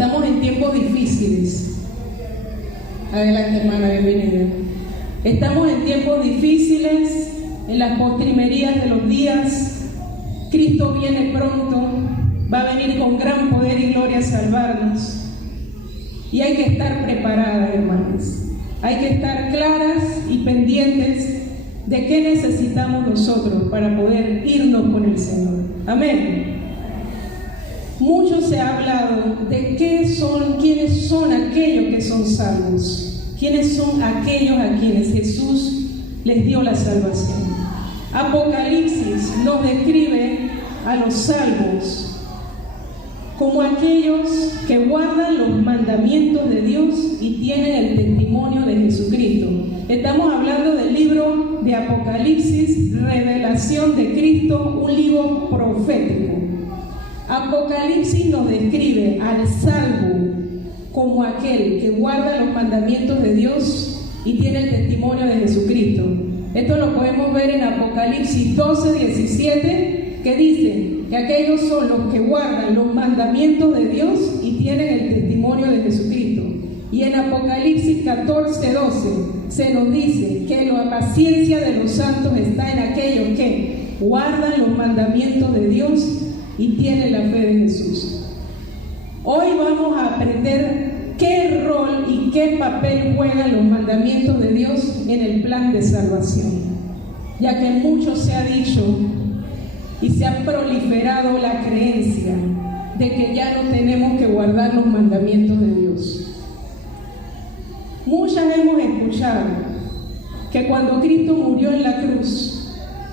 Estamos en tiempos difíciles. Adelante, hermana, bienvenida. Estamos en tiempos difíciles, en las postrimerías de los días. Cristo viene pronto, va a venir con gran poder y gloria a salvarnos. Y hay que estar preparadas, hermanas. Hay que estar claras y pendientes de qué necesitamos nosotros para poder irnos con el Señor. Amén. Mucho se ha hablado de quiénes son aquellos que son salvos, quiénes son aquellos a quienes Jesús les dio la salvación. Apocalipsis nos describe a los salvos como aquellos que guardan los mandamientos de Dios y tienen el testimonio de Jesucristo. Estamos hablando del libro de Apocalipsis, revelación de Cristo, un libro profético. Apocalipsis nos describe al salvo como aquel que guarda los mandamientos de Dios y tiene el testimonio de Jesucristo. Esto lo podemos ver en Apocalipsis 12:17, que dice que aquellos son los que guardan los mandamientos de Dios y tienen el testimonio de Jesucristo. Y en Apocalipsis 14:12 se nos dice que la paciencia de los santos está en aquellos que guardan los mandamientos de Dios y tienen la fe de Jesús. Hoy vamos a aprender qué rol y qué papel juegan los mandamientos de Dios en el plan de salvación, ya que mucho se ha dicho y se ha proliferado la creencia de que ya no tenemos que guardar los mandamientos de Dios. Muchas hemos escuchado que cuando Cristo murió en la cruz,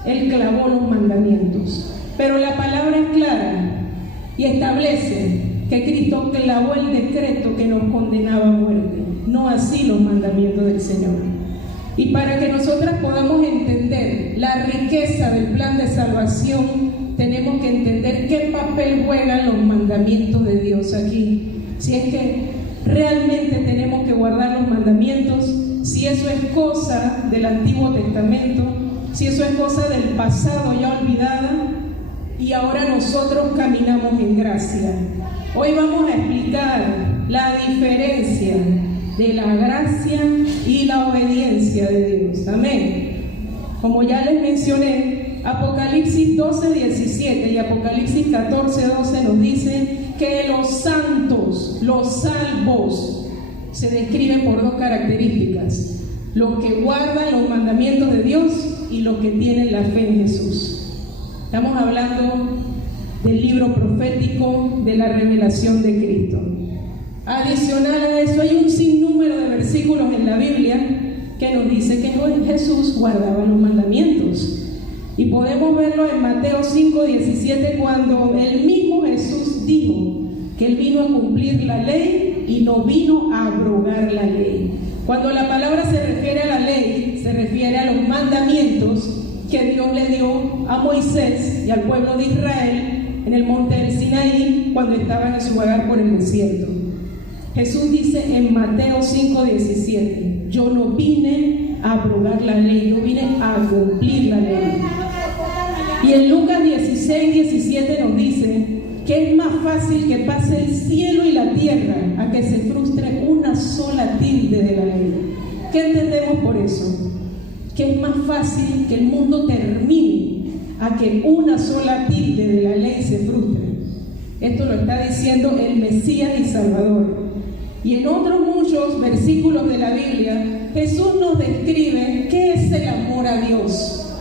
Él clavó los mandamientos, pero la palabra es clara y establece que Cristo clavó el decreto que nos condenaba a muerte, no así los mandamientos del Señor. Y para que nosotras podamos entender la riqueza del plan de salvación, tenemos que entender qué papel juegan los mandamientos de Dios aquí. Si es que realmente tenemos que guardar los mandamientos, si eso es cosa del Antiguo Testamento, si eso es cosa del pasado ya olvidada, y ahora nosotros caminamos en gracia. Hoy vamos a explicar la diferencia de la gracia y la obediencia de Dios. Amén. Como ya les mencioné, Apocalipsis 12:17 y Apocalipsis 14:12 nos dicen que los santos, los salvos, se describen por dos características: los que guardan los mandamientos de Dios y los que tienen la fe en Jesús. Estamos hablando del libro profético de la revelación de Cristo. Adicional a eso, hay un sinnúmero de versículos en la Biblia que nos dice que Jesús guardaba los mandamientos. Y podemos verlo en Mateo 5:17, cuando el mismo Jesús dijo que Él vino a cumplir la ley y no vino a abrogar la ley. Cuando la palabra se refiere a la ley, se refiere a los mandamientos que Dios le dio a Moisés y al pueblo de Israel en el monte del Sinaí cuando estaban en su vagar por el desierto. Jesús dice en Mateo 5:17, yo no vine a abrogar la ley, yo vine a cumplir la ley. Y en Lucas 16:17 nos dice que es más fácil que pase el cielo y la tierra a que se frustre una sola tilde de la ley. ¿Qué entendemos por eso? Que es más fácil que el mundo termine a que una sola tilde de la ley se frustre. Esto lo está diciendo el Mesías y Salvador. Y en otros muchos versículos de la Biblia, Jesús nos describe qué es el amor a Dios.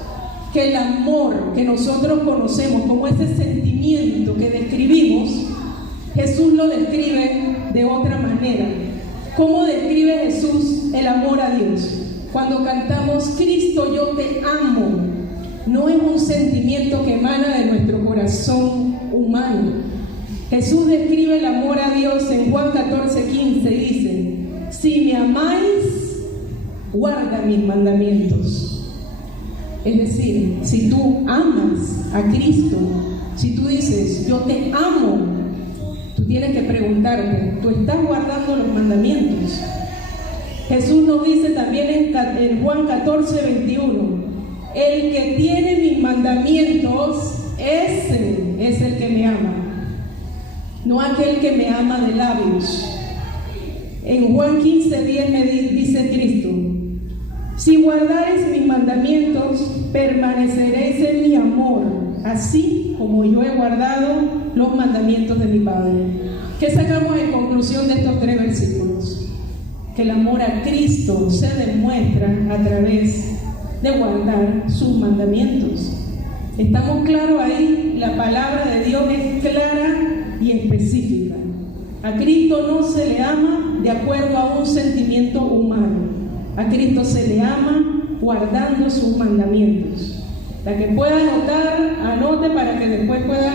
Que el amor que nosotros conocemos como ese sentimiento que describimos, Jesús lo describe de otra manera. ¿Cómo describe Jesús el amor a Dios? Cuando cantamos Cristo, yo te amo, no es un sentimiento que emana de nuestro corazón humano. Jesús describe el amor a Dios en Juan 14:15 y dice, si me amáis, guarda mis mandamientos. Es decir, si tú amas a Cristo, si tú dices, yo te amo, tú tienes que preguntarte, ¿tú estás guardando los mandamientos? Jesús nos dice también en Juan 14:21, el que tiene mis mandamientos, ese es el que me ama. no aquel que me ama de labios. En Juan 15:10 me dice Cristo: si guardareis mis mandamientos, permaneceréis en mi amor, así como yo he guardado los mandamientos de mi Padre. ¿Qué sacamos en conclusión de estos 3 versículos? Que el amor a Cristo se demuestra a través de guardar sus mandamientos. ¿Estamos claros ahí? La palabra de Dios es clara y específica. A Cristo no se le ama de acuerdo a un sentimiento humano. A Cristo se le ama guardando sus mandamientos. La que pueda anotar, anote para que después pueda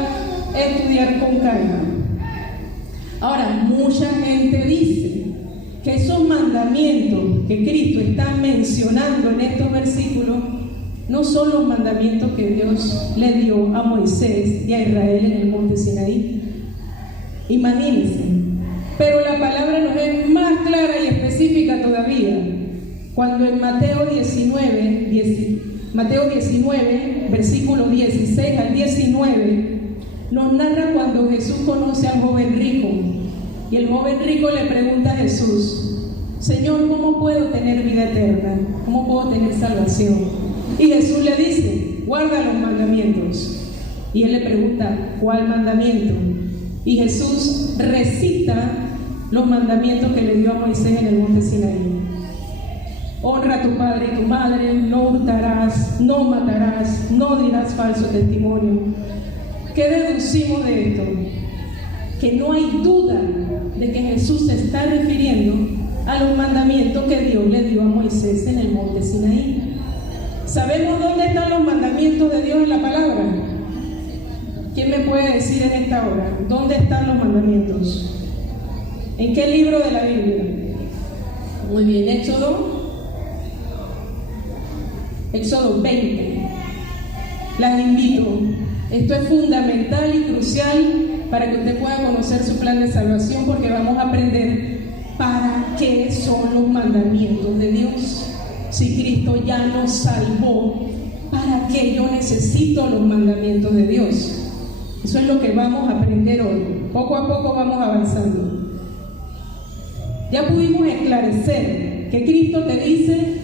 estudiar con calma. Ahora, mucha gente dice que esos mandamientos que Cristo está mencionando en estos versículos no son los mandamientos que Dios le dio a Moisés y a Israel en el monte Sinaí. Imagínense. Pero la palabra nos es más clara y específica todavía. Cuando en Mateo 19, versículos 16 al 19, nos narra cuando Jesús conoce al joven rico. Y el joven rico le pregunta a Jesús: Señor, ¿cómo puedo tener vida eterna? ¿Cómo puedo tener salvación? Y Jesús le dice: guarda los mandamientos. Y él le pregunta: ¿cuál mandamiento? Y Jesús recita los mandamientos que le dio a Moisés en el monte Sinaí. Honra a tu padre y tu madre, no hurtarás, no matarás, no dirás falso testimonio. ¿Qué deducimos de esto? Que no hay duda de que Jesús se está refiriendo a los mandamientos que Dios le dio a Moisés en el monte Sinaí. ¿Sabemos dónde están los mandamientos de Dios en la palabra? ¿Quién me puede decir en esta hora dónde están los mandamientos? ¿En qué libro de la Biblia? Muy bien, Éxodo 20. Las invito. Esto es fundamental y crucial para que usted pueda conocer su plan de salvación, porque vamos a aprender para qué son los mandamientos de Dios. Si Cristo ya nos salvó, ¿para qué yo necesito los mandamientos de Dios? Eso es lo que vamos a aprender hoy. Poco a poco vamos avanzando. Ya pudimos esclarecer que Cristo te dice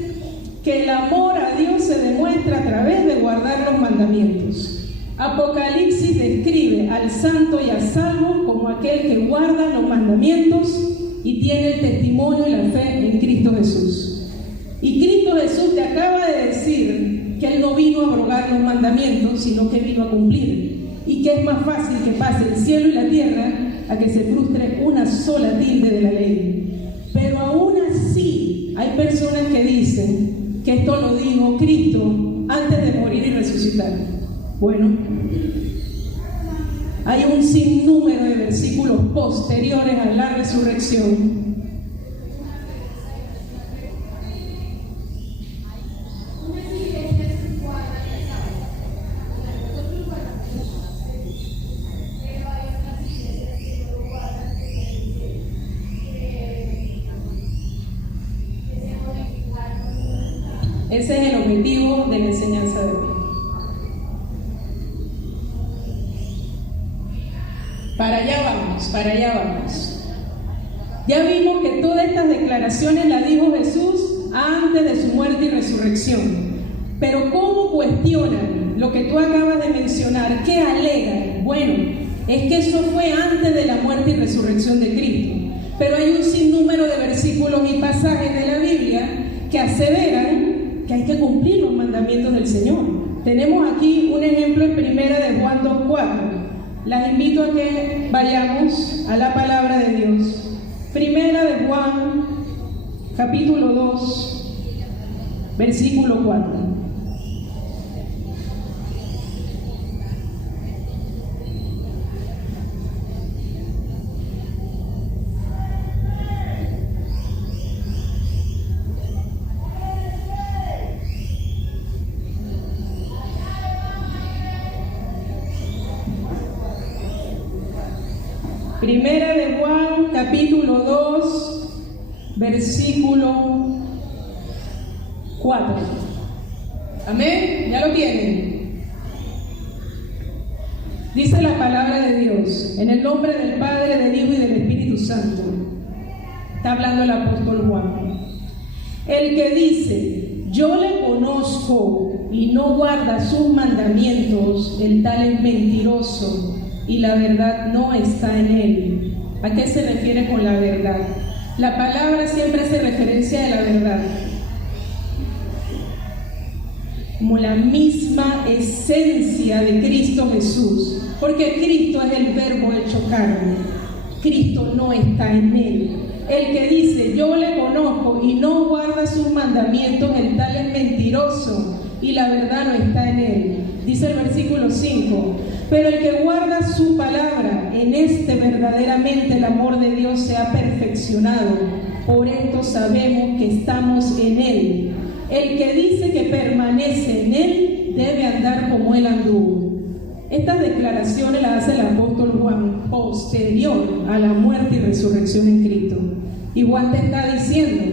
que el amor a Dios se demuestra a través de guardar los mandamientos. Apocalipsis describe al santo y al salvo como aquel que guarda los mandamientos y tiene el testimonio y la fe en Cristo Jesús. Y Cristo Jesús te acaba de decir que Él no vino a abrogar los mandamientos, sino que vino a cumplir. Y que es más fácil que pase el cielo y la tierra a que se frustre una sola tilde de la ley. Pero aún así hay personas que dicen que esto lo dijo Cristo antes de morir y resucitar. Bueno, hay un sinnúmero de versículos posteriores a la resurrección Ese es el objetivo de la enseñanza de hoy. Para allá vamos. Ya vimos que todas estas declaraciones las dijo Jesús antes de su muerte y resurrección. Pero ¿cómo cuestionan lo que tú acabas de mencionar? ¿Qué alegan? Bueno, es que eso fue antes de la muerte y resurrección de Cristo. Pero hay un sinnúmero de versículos y pasajes de la Biblia que aseveran que hay que cumplir los mandamientos del Señor. Tenemos aquí un ejemplo en Primera de Juan 2:4. Las invito a que vayamos a la palabra de Dios. Primera de Juan, capítulo 2, versículo 4. Primera de Juan, capítulo 2, versículo 4. Amén, ya lo tienen. Dice la palabra de Dios, en el nombre del Padre, del Hijo y del Espíritu Santo. Está hablando el apóstol Juan. El que dice, yo le conozco y no guarda sus mandamientos, el tal es mentiroso y la verdad no está en él. ¿A qué se refiere con la verdad? La palabra siempre hace referencia a la verdad, como la misma esencia de Cristo Jesús, porque Cristo es el verbo hecho carne. Cristo no está en él. El que dice, yo le conozco y no guarda sus mandamientos, el tal es mentiroso y la verdad no está en él. Dice el versículo 5, pero el que guarda su palabra, en este verdaderamente el amor de Dios se ha perfeccionado. Por esto sabemos que estamos en él. El que dice que permanece en él debe andar como él anduvo. Estas declaraciones las hace el apóstol Juan posterior a la muerte y resurrección en Cristo. Y Juan te está diciendo,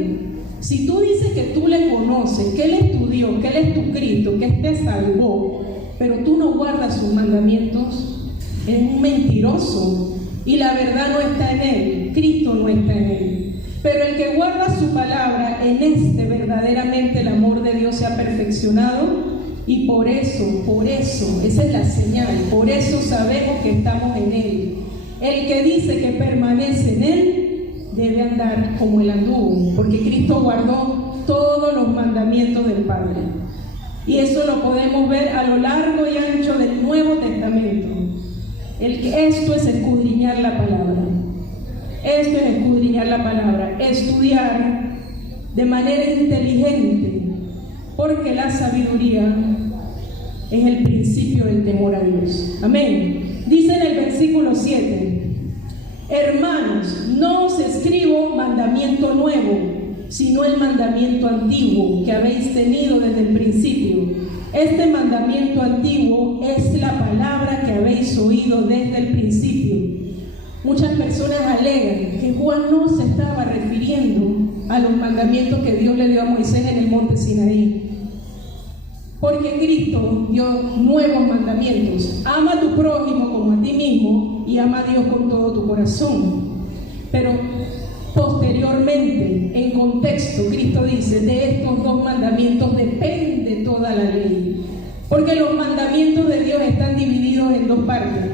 si tú dices que tú le conoces, que él es tu Dios, que él es tu Cristo, que él te salvó, pero tú no guardas sus mandamientos, es un mentiroso y la verdad no está en él, Cristo no está en él. Pero el que guarda su palabra, en este verdaderamente el amor de Dios se ha perfeccionado. Y por eso, esa es la señal, por eso sabemos que estamos en él. El que dice que permanece en él debe andar como él anduvo, porque Cristo guardó todos los mandamientos del Padre. Y eso lo podemos ver a lo largo y ancho del Nuevo Testamento. Esto es escudriñar la palabra. Esto es escudriñar la palabra, estudiar de manera inteligente, porque la sabiduría es el principio del temor a Dios. Amén. Dice en el versículo 7, hermanos, no os escribo mandamiento nuevo, sino el mandamiento antiguo que habéis tenido desde el principio. Este mandamiento antiguo es la palabra que habéis oído desde el principio. Muchas personas alegan que Juan no se estaba refiriendo a los mandamientos que Dios le dio a Moisés en el monte Sinaí, porque Cristo dio nuevos mandamientos. Ama a tu prójimo como a ti mismo y ama a Dios con todo tu corazón. Pero posteriormente, en contexto, Cristo dice, de estos dos mandamientos depende toda la ley, porque los mandamientos de Dios están divididos en dos partes: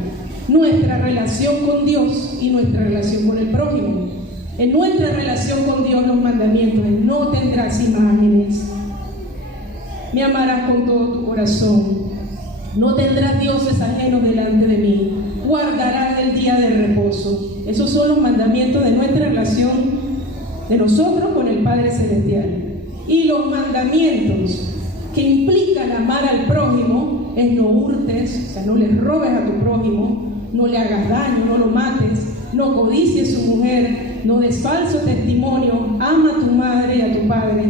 nuestra relación con Dios y nuestra relación con el prójimo. En nuestra relación con Dios, los mandamientos: no tendrás imágenes, me amarás con todo tu corazón, no tendrás dioses ajenos delante de mí, guardarás el día de reposo. Esos son los mandamientos de nuestra relación de nosotros con el Padre Celestial. Y los mandamientos que implican amar al prójimo es no hurtes, o sea, no le robes a tu prójimo, no le hagas daño, no lo mates, no codicies su mujer, no des falso testimonio, ama a tu madre y a tu padre.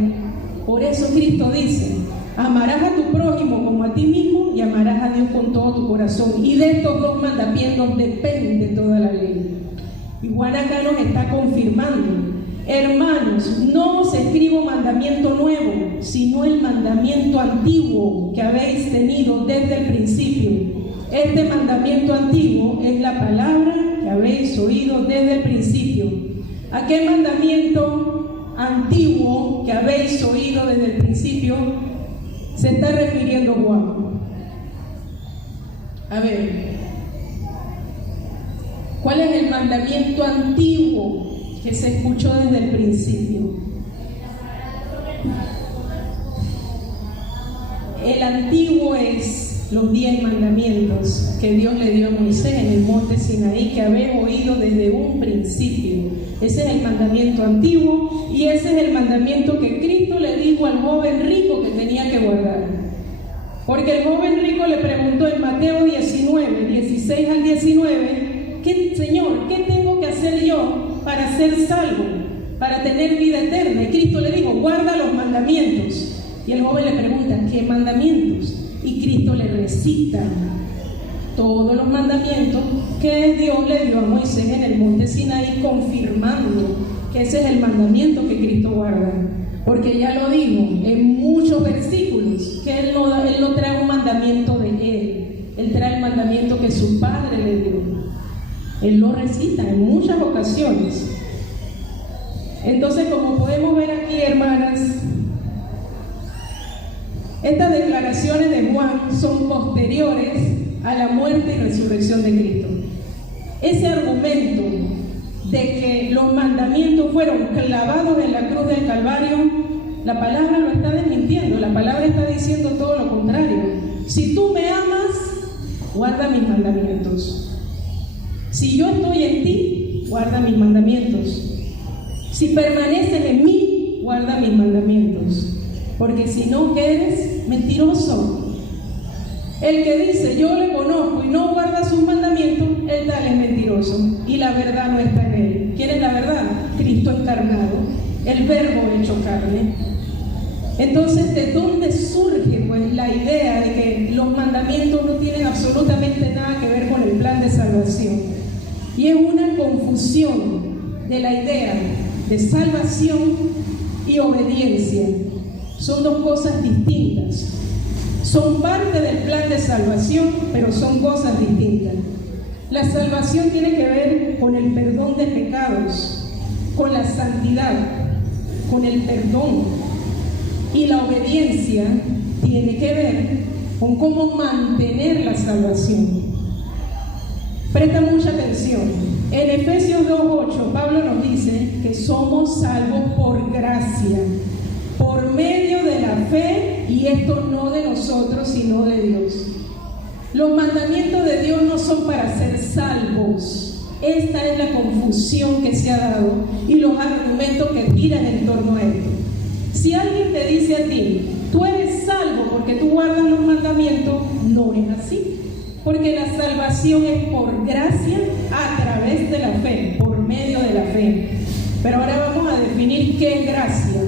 Por eso Cristo dice, amarás a tu prójimo como a ti mismo y amarás a Dios con todo tu corazón. Y de estos dos mandamientos depende toda la ley. Y Juan acá nos está confirmando, hermanos, no os escribo mandamiento nuevo, sino el mandamiento antiguo que habéis tenido desde el principio. Este mandamiento antiguo es la palabra que habéis oído desde el principio. ¿A qué mandamiento antiguo que habéis oído desde el principio se está refiriendo Juan? A ver, ¿cuál es el mandamiento antiguo que se escuchó desde el principio? El antiguo es los 10 mandamientos que Dios le dio a Moisés en el monte Sinaí, que habéis oído desde un principio. Ese es el mandamiento antiguo y ese es el mandamiento que Cristo le dijo al joven rico que tenía que guardar. Porque el joven rico le preguntó en Mateo 19, 16 al 19, Señor, ¿qué tengo que hacer yo para ser salvo, para tener vida eterna? Y Cristo le dijo, guarda los mandamientos. Y el joven le pregunta, ¿qué mandamientos? Y Cristo le recita todos los mandamientos que Dios le dio a Moisés en el monte Sinaí, confirmando que ese es el mandamiento que Cristo guarda. Porque ya lo dijo en muchos versículos, que Él no trae un mandamiento de Él. él trae el mandamiento que su padre le dio. Él lo recita en muchas ocasiones. Entonces, como podemos ver aquí, hermanas, estas declaraciones de Juan son posteriores a la muerte y resurrección de Cristo. Ese argumento de que los mandamientos fueron clavados en la cruz del Calvario, la palabra lo está desmintiendo. La palabra está diciendo todo lo contrario. Si tú me amas, guarda mis mandamientos. Si yo estoy en ti, guarda mis mandamientos. Si permaneces en mí, guarda mis mandamientos. Porque si no, eres mentiroso. El que dice, yo le conozco y no guarda sus mandamientos, él tal es mentiroso. Y la verdad no está en él. ¿Quién es la verdad? Cristo encarnado, el Verbo hecho carne. Entonces, ¿de dónde surge pues la idea de que los mandamientos no tienen absolutamente nada que ver con el plan de salvación? Y es una confusión de la idea de salvación y obediencia. Son dos cosas distintas. Son parte del plan de salvación, pero son cosas distintas. La salvación tiene que ver con el perdón de pecados, con la santidad, con el perdón. Y la obediencia tiene que ver con cómo mantener la salvación. Presta mucha atención. En Efesios 2:8, Pablo nos dice que somos salvos por gracia, por medio de la fe, y esto no de nosotros, sino de Dios. Los mandamientos de Dios no son para ser salvos. Esta es la confusión que se ha dado y los argumentos que giran en torno a esto. Si alguien te dice a ti, tú eres salvo porque tú guardas los mandamientos, no es así. Porque la salvación es por gracia a través de la fe, por medio de la fe. Pero ahora vamos a definir qué es gracia.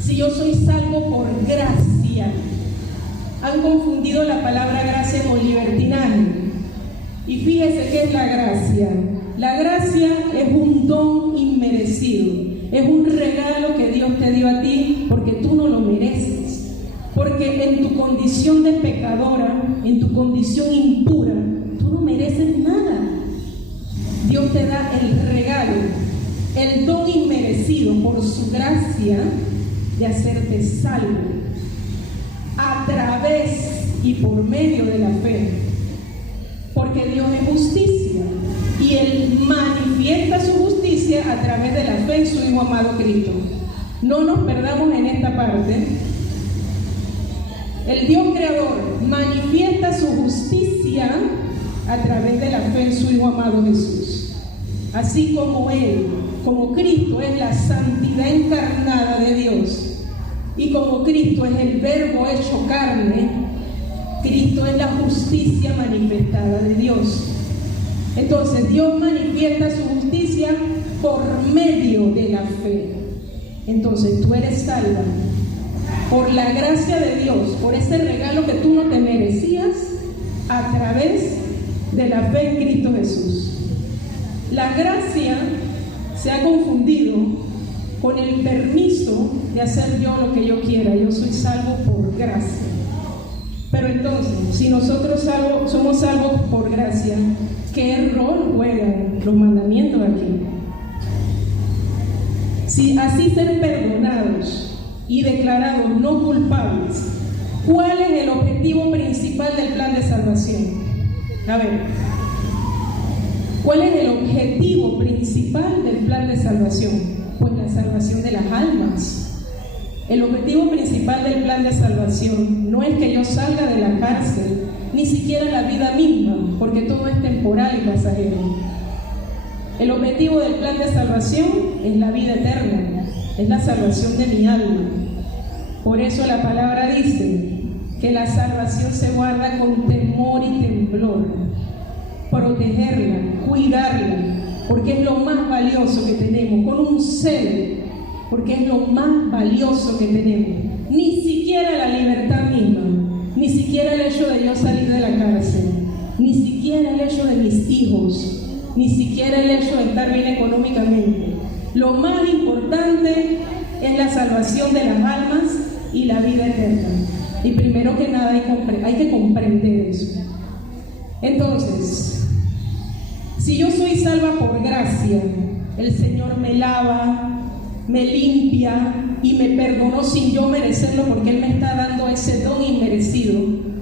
Si yo soy salvo por gracia, han confundido la palabra gracia con libertinaje. Y fíjese qué es la gracia. La gracia es un don inmerecido. Es un regalo que Dios te dio a ti porque tú no lo mereces. Porque en tu condición de pecadora, en tu condición impura, tú no mereces nada. Dios te da el regalo, el don inmerecido por su gracia de hacerte salvo a través y por medio de la fe. Porque Dios es justicia y Él manifiesta su justicia a través de la fe en su Hijo amado Cristo. No nos perdamos en esta parte. El Dios creador manifiesta su justicia a través de la fe en su Hijo amado Jesús. Así como Él, como Cristo es la santidad encarnada de Dios y como Cristo es el Verbo hecho carne, Cristo es la justicia manifestada de Dios. Entonces Dios manifiesta su justicia por medio de la fe. Entonces tú eres salva por la gracia de Dios, por ese regalo que tú no te merecías, a través de la fe en Cristo Jesús. La gracia se ha confundido con el permiso de hacer yo lo que yo quiera. Yo soy salvo por gracia. Pero entonces, si nosotros somos salvos por gracia, ¿qué rol juegan los mandamientos aquí? Si así ser perdonados y declarados no culpables, ¿cuál es el objetivo principal del plan de salvación? A ver, ¿cuál es el objetivo principal del plan de salvación? Pues la salvación de las almas. El objetivo principal del plan de salvación no es que yo salga de la cárcel, ni siquiera la vida misma, porque todo es temporal y pasajero. El objetivo del plan de salvación es la vida eterna, es la salvación de mi alma. Por eso la palabra dice que la salvación se guarda con temor y temblor, protegerla, cuidarla, porque es lo más valioso que tenemos, con un celo, porque es lo más valioso que tenemos. Ni siquiera la libertad misma, ni siquiera el hecho de yo salir de la cárcel, ni siquiera el hecho de mis hijos, ni siquiera el hecho de estar bien económicamente. Lo más importante es la salvación de las almas y la vida eterna. Y primero que nada hay que comprender eso. Entonces, si yo soy salva por gracia, el Señor me lava, me limpia y me perdonó sin yo merecerlo, porque Él me está dando ese don inmerecido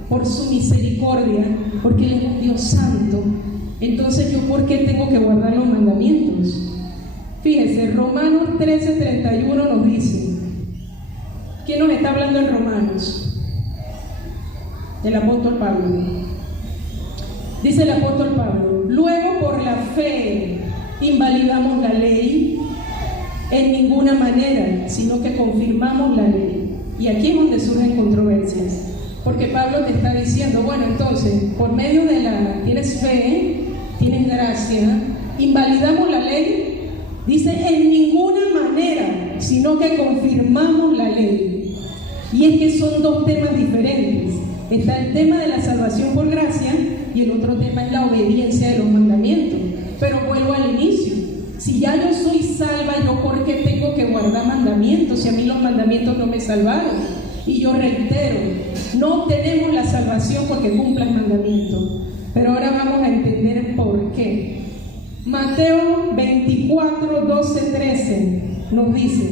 por su misericordia, porque Él es un Dios santo. Entonces, ¿yo por qué tengo que guardar los mandamientos? Fíjese, Romanos 13:31 nos dice. ¿Quién nos está hablando en Romanos? El apóstol Pablo. Dice el apóstol Pablo: luego por la fe invalidamos la ley en ninguna manera, sino que confirmamos la ley. Y aquí es donde surgen controversias, porque Pablo te está diciendo, bueno, entonces, por medio de tienes fe, tienes gracia, invalidamos la ley. Dice, en ninguna manera, sino que confirmamos la ley. Y es que son dos temas diferentes. Está el tema de la salvación por gracia y el otro tema es la obediencia de los mandamientos. Pero vuelvo al inicio. Si ya yo soy salva, ¿yo por qué tengo que guardar mandamientos? Si a mí los mandamientos no me salvaron. Y yo reitero, no obtenemos la salvación porque cumplas mandamientos. Pero ahora vamos a entender por qué. Mateo 24, 12, 13 nos dice: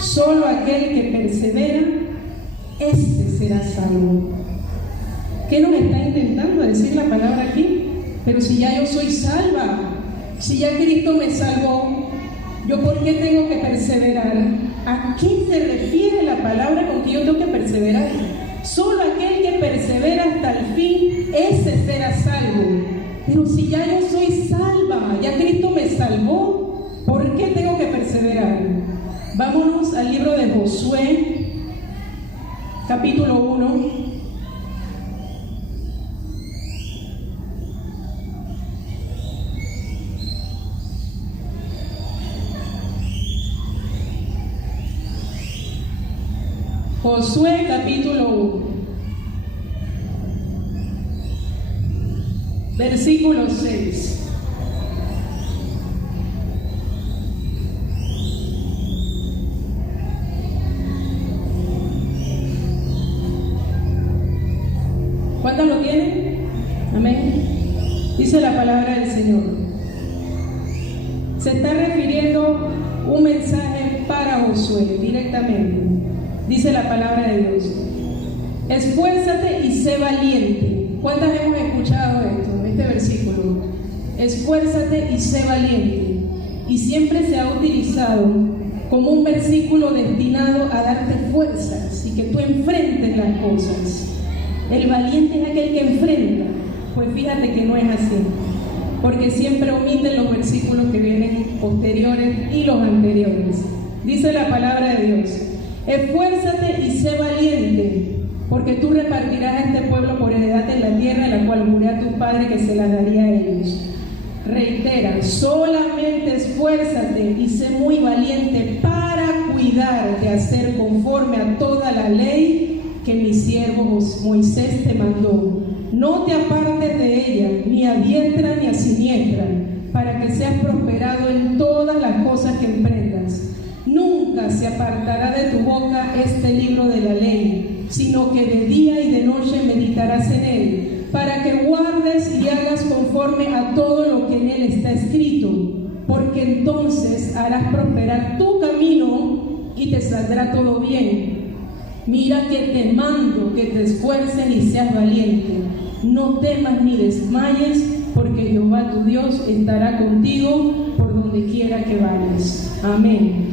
solo aquel que persevera, este será salvo. ¿Qué nos está intentando decir la palabra aquí? Pero si ya yo soy salva, si ya Cristo me salvó, ¿yo por qué tengo que perseverar? ¿A qué se refiere la palabra con que yo tengo que perseverar? Solo aquel que persevera hasta el fin, ese será salvo. Pero si ya yo soy salva, ya Cristo me salvó, ¿por qué tengo que perseverar? Vámonos al libro de Josué, capítulo 1. Josué, capítulo 1. Versículo 6. ¿Cuántos lo tienen? Amén. Dice la palabra del Señor. Se está refiriendo un mensaje para Josué directamente. Dice la palabra de Dios: esfuérzate y sé valiente. ¿Cuántas hemos escuchado esto? Este versículo: esfuérzate y sé valiente. Y siempre se ha utilizado como un versículo destinado a darte fuerzas y que tú enfrentes las cosas. El valiente es aquel que enfrenta. Pues fíjate que no es así, porque siempre omiten los versículos que vienen posteriores y los anteriores. Dice la palabra de Dios: esfuérzate y sé valiente, porque tú repartirás a este pueblo por heredad en la tierra, en la cual juré a tu padre que se la daría a ellos. Reitera: solamente esfuérzate y sé muy valiente para cuidar de hacer conforme a toda la ley que mi siervo Moisés te mandó. No te apartes de ella, ni a diestra ni a siniestra, para que seas prosperado en todas las cosas que emprendas. Nunca se apartará de tu boca este libro de la ley, sino que de día y de noche meditarás en él, para que guardes y hagas conforme a todo lo que en él está escrito, porque entonces harás prosperar tu camino y te saldrá todo bien. Mira que te mando que te esfuerces y seas valiente. No temas ni desmayes, porque Jehová tu Dios estará contigo por donde quiera que vayas. Amén.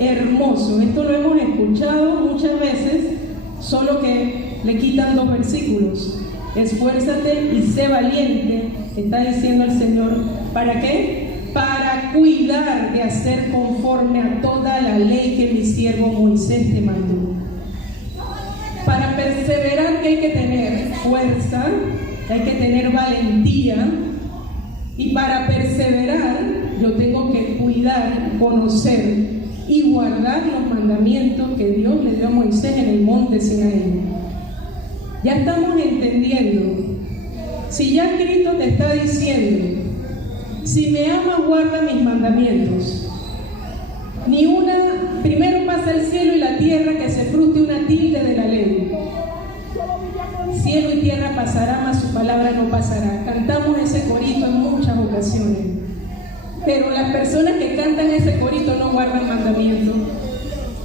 Hermoso. Esto lo hemos escuchado muchas veces, solo que le quitan dos versículos. Esfuérzate y sé valiente, está diciendo el Señor. ¿Para qué? Para cuidar de hacer conforme a toda la ley que mi siervo Moisés te mandó. Para perseverar, que hay que tener fuerza, hay que tener valentía, y para perseverar yo tengo que cuidar, conocer y guardar los mandamientos que Dios le dio a Moisés en el monte Sinaí. Ya estamos entendiendo. Si ya Cristo te está diciendo: si me amas, guarda mis mandamientos. Primero pasa el cielo y la tierra que se fruste una tilde de la ley. pasará. Cantamos ese corito en muchas ocasiones. Pero las personas que cantan ese corito no guardan mandamientos.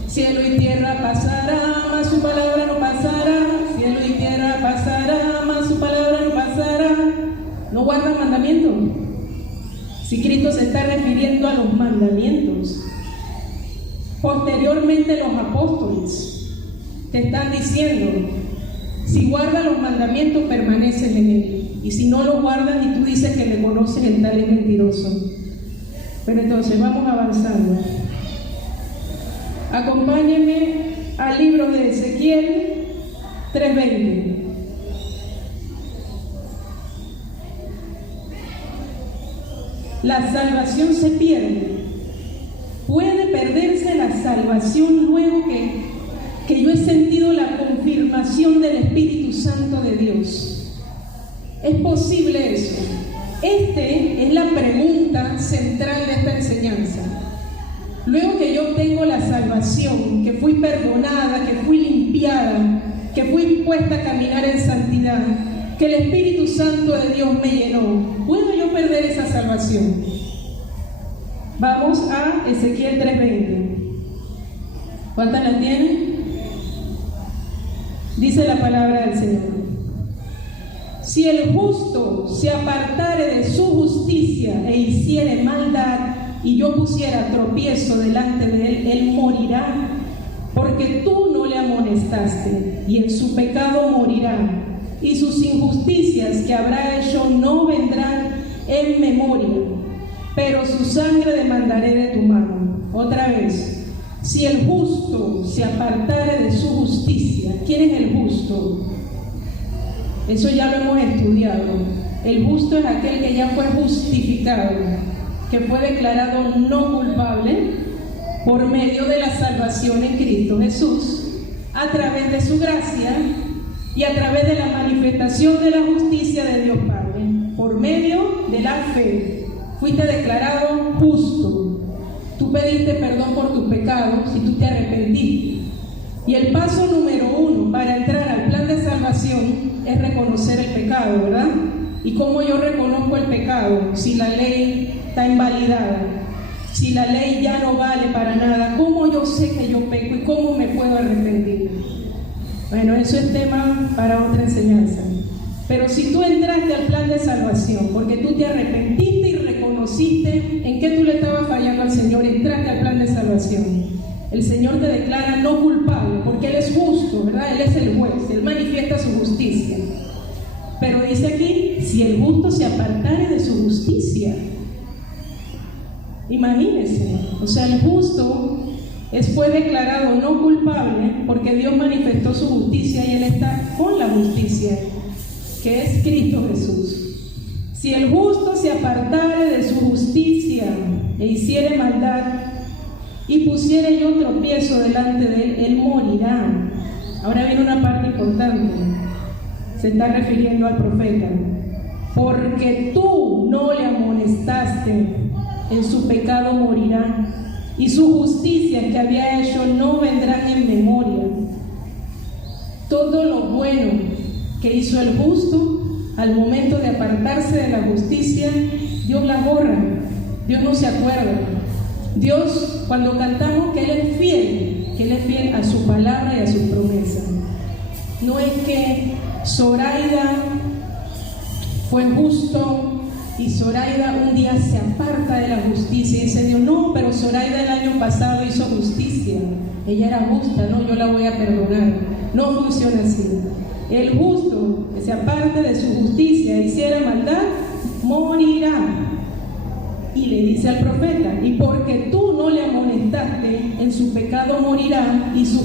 Cielo y tierra pasará, mas su palabra no pasará. Cielo y tierra pasará, mas su palabra no pasará. No guardan mandamientos. Si Cristo se está refiriendo a los mandamientos. Posteriormente los apóstoles te están diciendo, si guardas los mandamientos permaneces en él. Y si no los guardas y tú dices que le conoces, el tal es mentiroso. Pero entonces vamos avanzando. Acompáñenme al libro de Ezequiel 3:20. La salvación se pierde. Puede perderse la salvación luego que yo he sentido la confirmación del Espíritu Santo de Dios. ¿Es posible eso? Esta es la pregunta central de esta enseñanza. Luego que yo tengo la salvación, que fui perdonada, que fui limpiada, que fui puesta a caminar en santidad, que el Espíritu Santo de Dios me llenó, ¿puedo yo perder esa salvación? Vamos a Ezequiel 3:20. ¿Cuántas la tienen? Dice la palabra del Señor. Si el justo se apartare de su justicia e hiciere maldad, y yo pusiera tropiezo delante de él, él morirá, porque tú no le amonestaste, y en su pecado morirá, y sus injusticias que habrá hecho no vendrán en memoria, pero su sangre demandaré de tu mano. Otra vez, si el justo se apartare de su justicia. ¿Quién es el justo? Eso ya lo hemos estudiado. El justo es aquel que ya fue justificado, que fue declarado no culpable por medio de la salvación en Cristo Jesús, a través de su gracia y a través de la manifestación de la justicia de Dios Padre. Por medio de la fe fuiste declarado justo. Tú pediste perdón por tus pecados y tú te arrepentiste. Y el paso número 1 para entrar al plan de salvación es reconocer el pecado, ¿verdad? ¿Y cómo yo reconozco el pecado? Si la ley está invalidada, si la ley ya no vale para nada, ¿cómo yo sé que yo peco y cómo me puedo arrepentir? Bueno, eso es tema para otra enseñanza. Pero si tú entraste al plan de salvación porque tú te arrepentiste y reconociste en qué tú le estabas fallando al Señor, entraste al plan de salvación, el Señor te declara no culpable porque Él es justo, ¿verdad? Él es el juez, Él manifiesta su justicia. Pero dice aquí, si el justo se apartare de su justicia. Imagínense, o sea, el justo fue declarado no culpable porque Dios manifestó su justicia y Él está con la justicia, que es Cristo Jesús. Si el justo se apartare de su justicia e hiciere maldad y pusiere yo tropiezo delante de él, él morirá. Ahora viene una parte importante. Se está refiriendo al profeta. Porque tú no le amonestaste, en su pecado morirá, y su justicia que había hecho no vendrán en memoria. Todo lo bueno que hizo el justo, al momento de apartarse de la justicia, Dios la borra. Dios no se acuerda. Dios, cuando cantamos que Él es fiel a su palabra y a su promesa. No es que Zoraida fue justo y Zoraida un día se aparta de la justicia y dice Dios, no, pero Zoraida el año pasado hizo justicia, ella era justa, no, yo la voy a perdonar. No funciona así. El justo que se aparte de su justicia e hiciera maldad, morirá. Y le dice al profeta, y porque tú no le amonestaste, en su pecado morirá, y su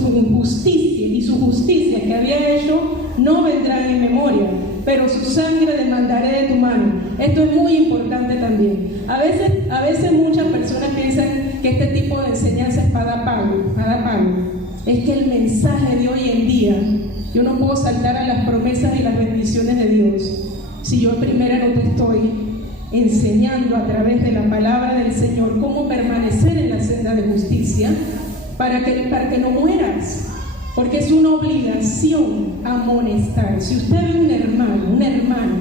justicia que había hecho no vendrán en memoria, pero su sangre demandaré de tu mano. Esto es muy importante también. A veces muchas personas piensan que este tipo de enseñanza es para dar pago. Es que el mensaje de hoy en día, yo no puedo saltar a las promesas y las bendiciones de Dios si yo primero no te estoy enseñando a través de la palabra del Señor cómo permanecer en la senda de justicia para que no mueras, porque es una obligación amonestar. Si usted ve un hermano, una hermana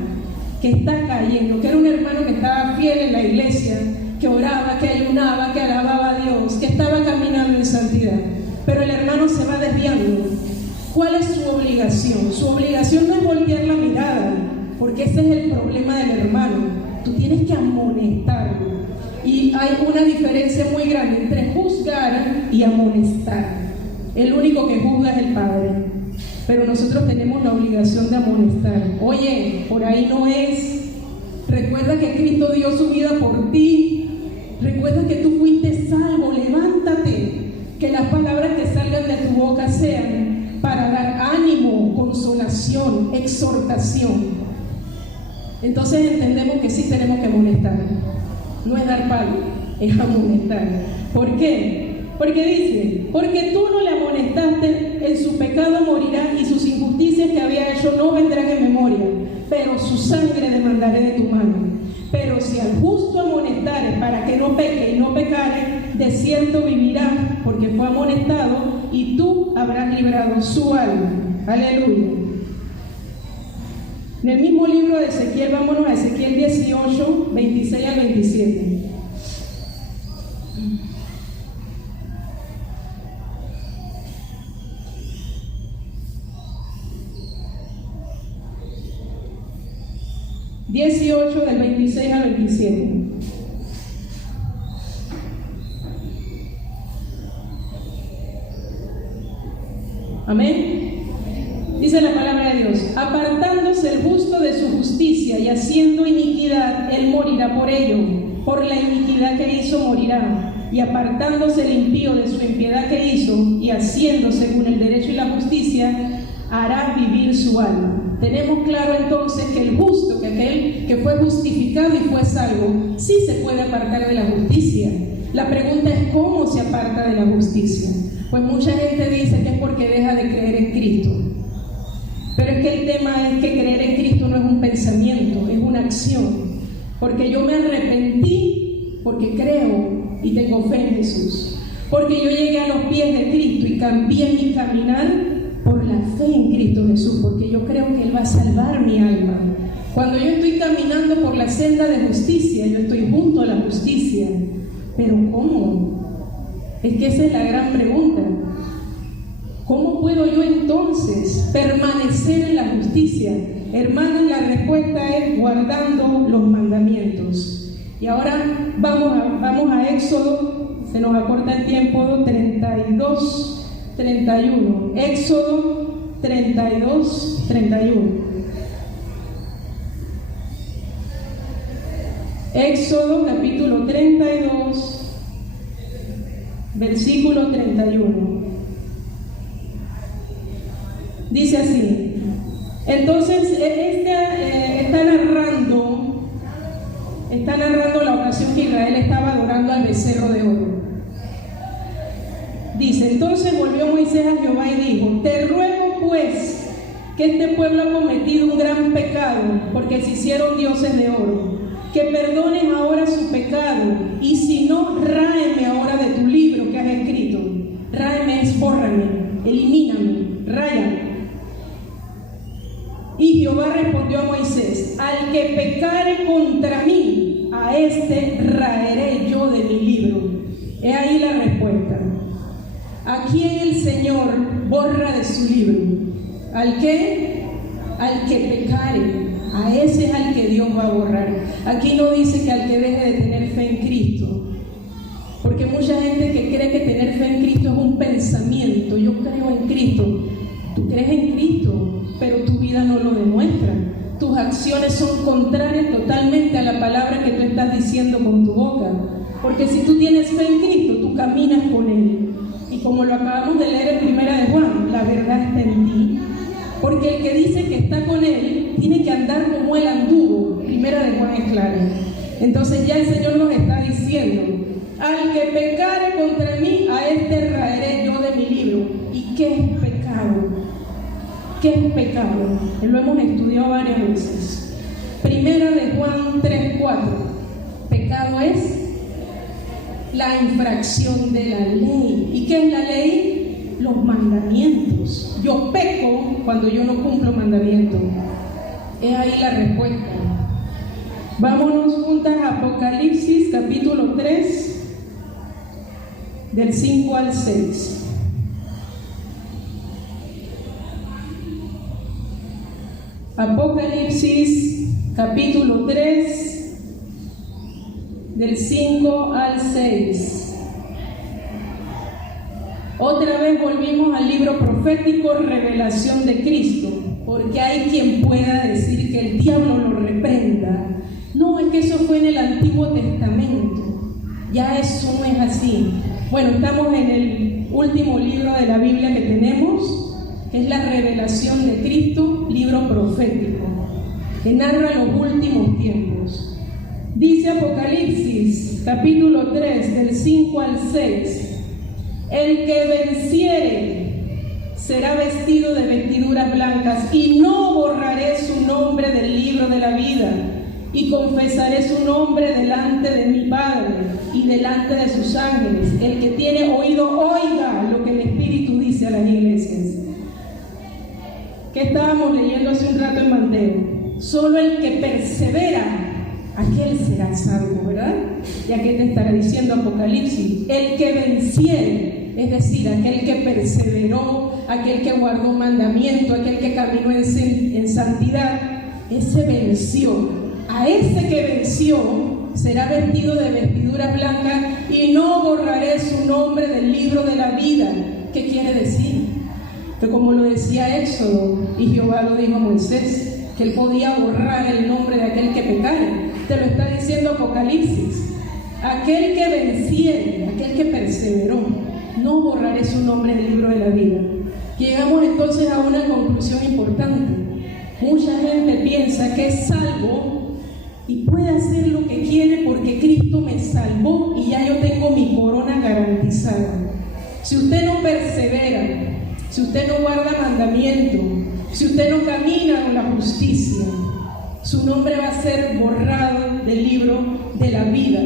que está cayendo, que era un hermano que estaba fiel en la iglesia, que oraba, que ayunaba, que alababa a Dios, que estaba caminando en santidad, pero el hermano se va desviando. ¿Cuál es su obligación? Su obligación no es voltear la mirada, porque ese es el problema del hermano. Tú tienes que amonestarlo. Y hay una diferencia muy grande entre juzgar y amonestar. El único que juzga es el Padre, pero nosotros tenemos la obligación de amonestar. Oye, por ahí no es. Recuerda que Cristo dio su vida por ti. Recuerda que tú fuiste salvo. Levántate. Que las palabras que salgan de tu boca sean para dar ánimo, consolación, exhortación. Entonces entendemos que sí tenemos que amonestar. No es dar palo, es amonestar. ¿Por qué? Porque dice, porque tú no le amonestaste, en su pecado morirá y sus injusticias que había hecho no vendrán en memoria, pero su sangre demandaré de tu mano. Pero si al justo amonestares para que no peque y no pecare, de cierto vivirá, porque fue amonestado, y tú habrás librado su alma. Aleluya. En el mismo libro de Ezequiel, vámonos a Ezequiel 18, 26 al 27. Del 26 al 27. Amén. Dice la palabra de Dios: apartándose el justo de su justicia y haciendo iniquidad, él morirá por ello. Por la iniquidad que hizo morirá. Y apartándose el impío de su impiedad que hizo y haciendo según el derecho y la justicia, hará vivir su alma. Tenemos claro entonces que el justo, que aquel que fue justificado y fue salvo, sí se puede apartar de la justicia. La pregunta es ¿cómo se aparta de la justicia? Pues mucha gente dice que es porque deja de creer en Cristo. Pero es que el tema es que creer en Cristo no es un pensamiento, es una acción. Porque yo me arrepentí porque creo y tengo fe en Jesús. Porque yo llegué a los pies de Cristo y cambié mi caminar por la fe en Cristo Jesús, porque yo creo que Él va a salvar mi alma. Cuando yo estoy caminando por la senda de justicia, yo estoy junto a la justicia. ¿Pero cómo? Es que esa es la gran pregunta. ¿Cómo puedo yo entonces permanecer en la justicia? Hermanos, la respuesta es guardando los mandamientos. Y ahora vamos a Éxodo, se nos acorta el tiempo, 32, 31. Éxodo 32, 31. Éxodo capítulo 32, versículo 31. Dice así. Entonces, está narrando la ocasión que Israel estaba adorando al becerro de oro. Dice, entonces volvió Moisés a Jehová y dijo, te ruego pues que este pueblo ha cometido un gran pecado, porque se hicieron dioses de oro, que perdones ahora su pecado, y si no, ráeme ahora de tu libro que has escrito. Ráeme es bórrame, elimíname, ráyame. Y Jehová respondió a Moisés, al que pecare contra mí, a este raeré yo de mi libro. He ahí la respuesta. ¿A quién el Señor borra de su libro? ¿Al qué? Al que pecare. A ese es al que Dios va a borrar. Aquí no dice que al que deje de tener fe en Cristo. Porque mucha gente que cree que tener fe en Cristo es un pensamiento. Yo creo en Cristo. Tú crees en Cristo, pero tu vida no lo demuestra. Tus acciones son contrarias totalmente a la palabra que tú estás diciendo con tu boca. Porque si tú tienes fe en Cristo, tú caminas con Él. Y como lo acabamos de leer en 1 de Juan, la verdad está en ti. Porque el que dice que está con Él, tiene que andar como Él anduvo. 1 de Juan es claro. Entonces ya el Señor nos está diciendo, al que pecare contra mí, a este raeré yo de mi libro. ¿Y qué es pecado? ¿Qué es pecado? Lo hemos estudiado varias veces. 1 de Juan 3:4. Pecado es la infracción de la ley. ¿Y qué es la ley? Los mandamientos. Yo peco cuando yo no cumplo mandamientos. Es ahí la respuesta. Vámonos juntas a Apocalipsis capítulo 3, del 5 al 6. Apocalipsis capítulo 3, del 5 al 6. Otra vez volvimos al libro profético Revelación de Cristo, porque hay quien pueda decir que el diablo lo reprenda. No, es que eso fue en el Antiguo Testamento, ya eso no es así. Bueno, estamos en el último libro de la Biblia que tenemos, que es la Revelación de Cristo, libro profético, que narra los últimos tiempos. Dice Apocalipsis capítulo 3, del 5 al 6. El que venciere será vestido de vestiduras blancas, y no borraré su nombre del libro de la vida, y confesaré su nombre delante de mi Padre y delante de sus ángeles. El que tiene oído, oiga lo que el Espíritu dice a las iglesias. ¿Qué estábamos leyendo hace un rato en Mateo? Solo el que persevera, aquel será salvo, ¿verdad? ¿Y a qué te estará diciendo Apocalipsis? El que venciere, es decir, aquel que perseveró, aquel que guardó mandamiento, aquel que caminó en santidad, ese venció. A ese que venció será vestido de vestiduras blancas, y no borraré su nombre del libro de la vida. ¿Qué quiere decir? Que como lo decía Éxodo, y Jehová lo dijo a Moisés, que él podía borrar el nombre de aquel que pecara. Te lo está diciendo Apocalipsis. Aquel que venciere, aquel que perseveró, no borraré su nombre del libro de la vida. Llegamos entonces a una conclusión importante. Mucha gente piensa que es salvo y puede hacer lo que quiere porque Cristo me salvó y ya yo tengo mi corona garantizada. Si usted no persevera, si usted no guarda mandamiento, si usted no camina con la justicia, su nombre va a ser borrado del libro de la vida.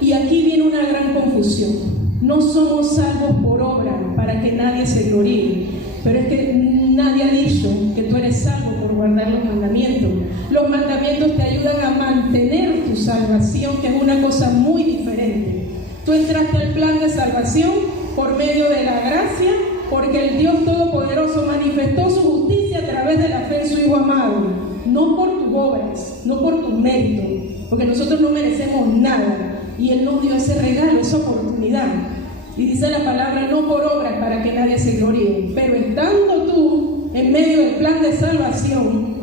Y aquí viene una gran confusión. No somos salvos por obra para que nadie se gloríe, pero es que nadie ha dicho que tú eres salvo por guardar los mandamientos. Los mandamientos te ayudan a mantener tu salvación, que es una cosa muy diferente. Tú entraste al plan de salvación por medio de la gracia, porque el Dios Todopoderoso manifestó su justicia a través de la fe en su Hijo amado, no por tus obras, no por tus méritos, porque nosotros no merecemos nada, y Él nos dio ese regalo, esa oportunidad. Y dice la palabra, no por obras para que nadie se gloríe. Pero estando tú en medio del plan de salvación,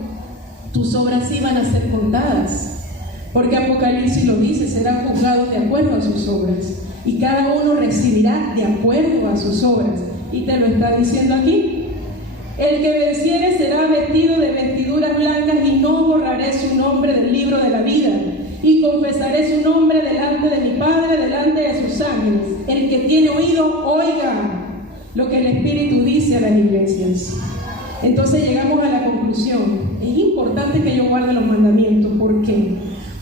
tus obras sí van a ser contadas, porque Apocalipsis lo dice, serán juzgados de acuerdo a sus obras, y cada uno recibirá de acuerdo a sus obras. Y te lo está diciendo aquí. El que venciere será vestido de vestiduras blancas, y no borraré su nombre del libro de la vida, y confesaré su nombre delante de mi Padre, delante de sus ángeles. El que tiene oído, oiga lo que el Espíritu dice a las iglesias. Entonces llegamos a la conclusión. Es importante que yo guarde los mandamientos. ¿Por qué?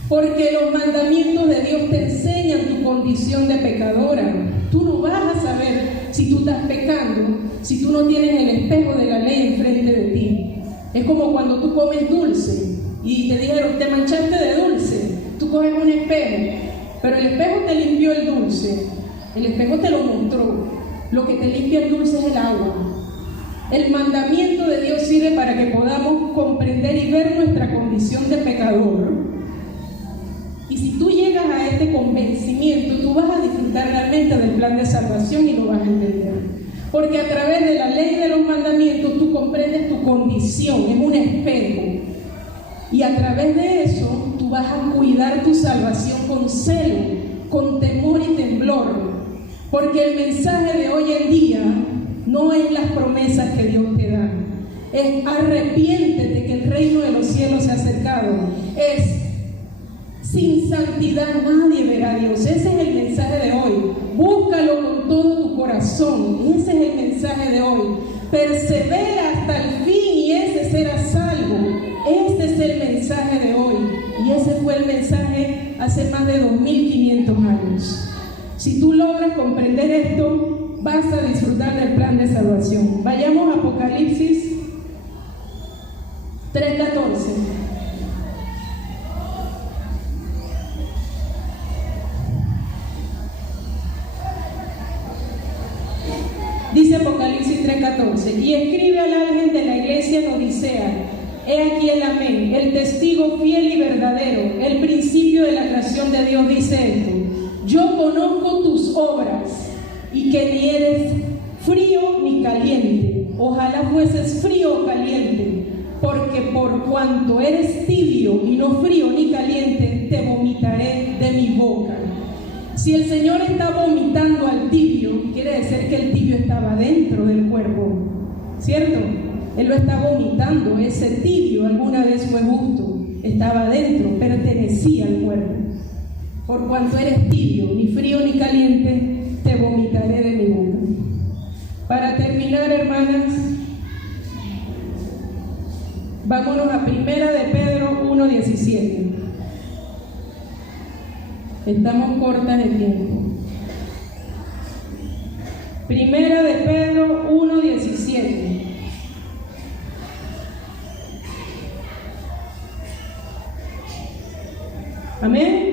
Porque los mandamientos de Dios te enseñan tu condición de pecadora. Tú no vas a saber si tú estás pecando si tú no tienes el espejo de la ley enfrente de ti. Es como cuando tú comes dulce y te dijeron, te manchaste de dulce. Tú coges un espejo, pero el espejo te limpió el dulce, el espejo te lo mostró. Lo que te limpia el dulce es el agua. El mandamiento de Dios sirve para que podamos comprender y ver nuestra condición de pecador. Y si tú llegas a este convencimiento, tú vas a disfrutar realmente del plan de salvación y lo vas a entender. Porque a través de la ley de los mandamientos tú comprendes tu condición, es un espejo. Y a través de eso tú vas a cuidar tu salvación con celo, con temor y temblor. Porque el mensaje de hoy en día no es las promesas que Dios te da. Es arrepiéntete que el reino de los cielos se ha acercado. Es sin santidad nadie verá a Dios. Ese es el mensaje de hoy. Búscalo con todo tu corazón. Ese es el mensaje de hoy. Persevera hasta el fin y ese será salvo. Este es el mensaje de hoy. Y ese fue el mensaje hace más de 2500 años. Si tú logras comprender esto, vas a disfrutar del plan de salvación. Vayamos a Apocalipsis 3:14. Dice Apocalipsis 3:14, y escribe al ángel de la iglesia en Odisea: he aquí el amén, el testigo fiel y verdadero, el principio de la creación de Dios, dice esto: yo conozco tus obras y que ni eres frío ni caliente. Ojalá fueses frío o caliente, porque por cuanto eres tibio y no frío ni caliente, te vomitaré de mi boca. Si el Señor está vomitando al tibio, quiere decir que el tibio estaba dentro del cuerpo, ¿cierto? Él lo está vomitando. Ese tibio alguna vez fue justo, estaba dentro, pertenecía al cuerpo. Por cuanto eres tibio, ni frío ni caliente, te vomitaré de mi boca. Para terminar, hermanas, vámonos a 1 de Pedro 1:17. Estamos cortas de tiempo. 1 de Pedro 1:17. Amén.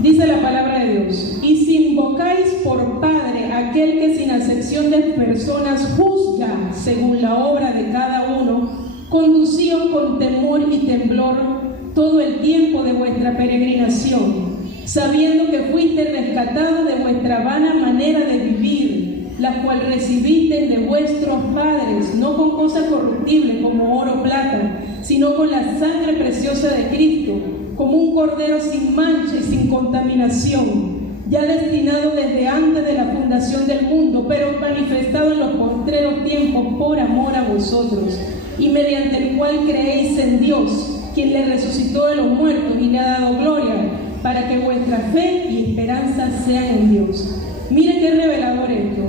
Dice la palabra de Dios: y si invocáis por Padre a aquel que sin acepción de personas juzga según la obra de cada uno, conducíos con temor y temblor todo el tiempo de vuestra peregrinación, sabiendo que fuiste rescatados de vuestra vana manera de vivir, la cual recibisteis de vuestros padres, no con cosas corruptibles como oro o plata, sino con la sangre preciosa de Cristo, como un cordero sin mancha y sin contaminación, ya destinado desde antes de la fundación del mundo, pero manifestado en los postreros tiempos por amor a vosotros, y mediante el cual creéis en Dios, quien le resucitó de los muertos y le ha dado gloria, para que vuestra fe y esperanza sean en Dios. Miren qué revelador esto.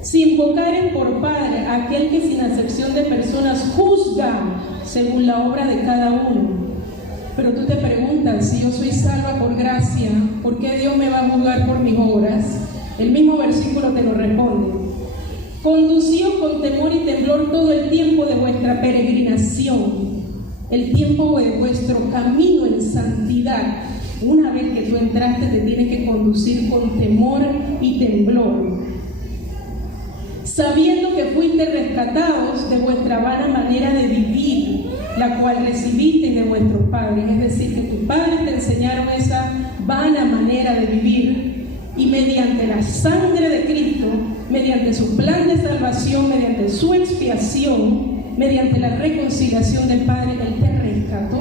Si invocaren por Padre a aquel que sin acepción de personas juzga según la obra de cada uno. Pero tú te preguntas, si yo soy salva por gracia, ¿por qué Dios me va a juzgar por mis obras? El mismo versículo te lo responde. Conducíos con temor y temblor todo el tiempo de vuestra peregrinación, el tiempo de vuestro camino en santidad. Una vez que tú entraste, te tienes que conducir con temor y temblor, sabiendo que fuiste rescatados de vuestra vana manera de vivir, la cual recibisteis de vuestros padres. Es decir, que tus padres te enseñaron esa vana manera de vivir, y mediante la sangre de Cristo, mediante su plan de salvación, mediante su expiación, mediante la reconciliación del Padre, Él te rescató.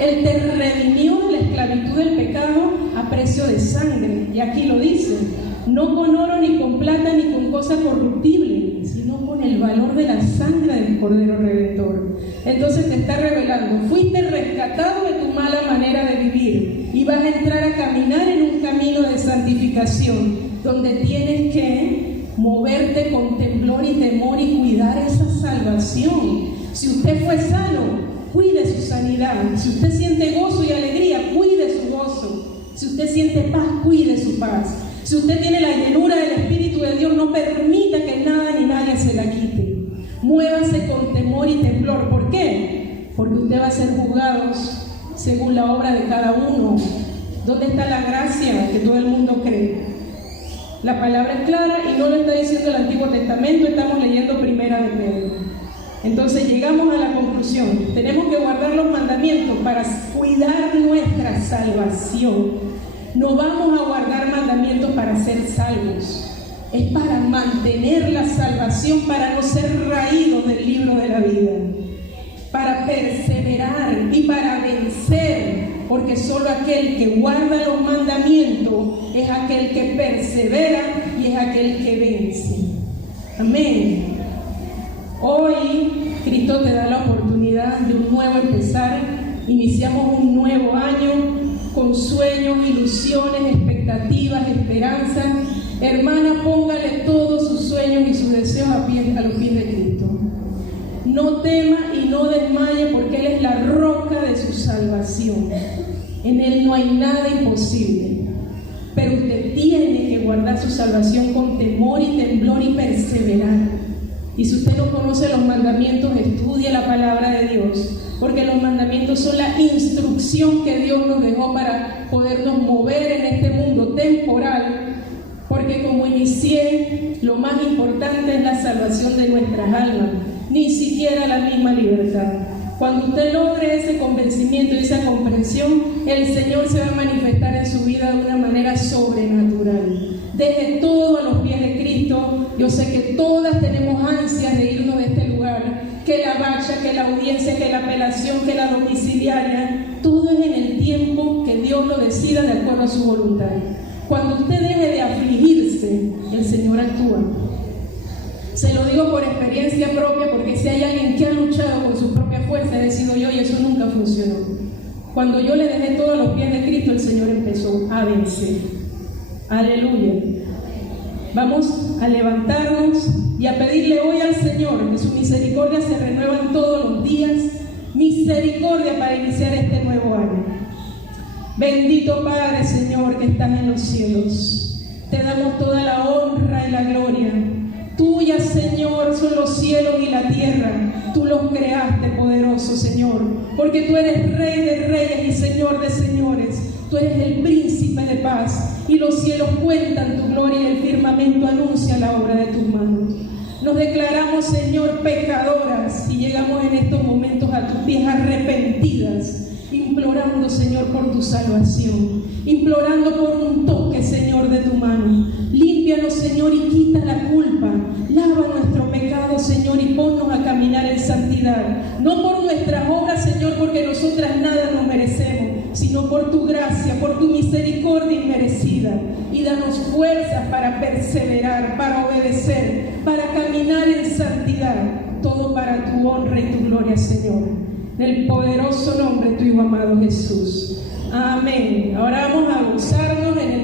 Él te redimió de la esclavitud del pecado a precio de sangre. Y aquí lo dice: no con oro ni con plata ni con cosa corruptible, sino con el valor de la sangre del Cordero Redentor. Entonces te está revelando: fuiste rescatado de tu mala manera de vivir y vas a entrar a caminar en un camino de santificación, donde tienes que moverte con temblor y temor y cuidar esa salvación. Si usted fue sano, cuide su sanidad. Si usted siente gozo y alegría, cuide su gozo. Si usted siente paz, cuide su paz. Si usted tiene la llenura del Espíritu de Dios, no permita que nada ni nadie se la quite. Muévase con temor y temblor. ¿Por qué? Porque usted va a ser juzgado según la obra de cada uno. ¿Dónde está la gracia que todo el mundo cree? La palabra es clara y no lo está diciendo el Antiguo Testamento, estamos leyendo 1 de Pedro. Entonces llegamos a la conclusión: tenemos que guardar los mandamientos para cuidar nuestra salvación. No vamos a guardar mandamientos para ser salvos, es para mantener la salvación, para no ser raídos del libro de la vida, para perseverar y para vencer, porque solo aquel que guarda los mandamientos es aquel que persevera y es aquel que vence. Amén. Hoy Cristo te da la oportunidad de un nuevo empezar. Iniciamos un nuevo año con sueños, ilusiones, expectativas, esperanzas. Hermana, póngale todos sus sueños y sus deseos a los pies de Cristo. No tema y no desmaye, porque Él es la roca de su salvación. En Él no hay nada imposible. Pero usted tiene que guardar su salvación con temor y temblor y perseverar. Y si usted no conoce los mandamientos, estudie la palabra de Dios, porque los mandamientos son la instrucción que Dios nos dejó para podernos mover en este mundo temporal. Porque lo más importante es la salvación de nuestras almas, ni siquiera la misma libertad. Cuando usted logre ese convencimiento y esa comprensión, el Señor se va a manifestar en su vida de una manera sobrenatural. Deje todo a los pies de Cristo. Yo sé que todas tenemos ansias de irnos de este lugar, que la valla, que la audiencia, que la apelación, que la domiciliaria, todo es en el tiempo que Dios lo decida de acuerdo a su voluntad. Cuando usted deje de afligirse, el Señor actúa. Se lo digo por experiencia propia, porque si hay alguien que ha luchado con su propia fuerza, he sido yo, y eso nunca funcionó. Cuando yo le dejé todo a los pies de Cristo, el Señor empezó a vencer. Aleluya. Vamos a levantarnos y a pedirle hoy al Señor que su misericordia se renuevan todos los días. Misericordia para iniciar este nuevo año. Bendito Padre, Señor, que estás en los cielos. Te damos toda la honra y la gloria. Tuya, Señor, son los cielos y la tierra. Tú los creaste, poderoso Señor, porque tú eres Rey de reyes y Señor de señores. Tú eres el príncipe de paz, y los cielos cuentan tu gloria y el firmamento anuncia la obra de tus manos. Nos declaramos, Señor, pecadoras, y llegamos en estos momentos a tus pies arrepentidas, implorando, Señor, por tu salvación, implorando por un toque, Señor, de tu mano. Límpianos, Señor, y quita la culpa. Lava nuestro pecado, Señor, y ponnos a caminar en santidad. No por nuestras obras, Señor, porque nosotras nada nos merecemos, sino por tu gracia, por tu misericordia inmerecida. Y danos fuerzas para perseverar, para obedecer, para caminar en santidad. Todo para tu honra y tu gloria, Señor. En el poderoso nombre de tu Hijo amado Jesús. Amén. Ahora vamos a gozarnos en el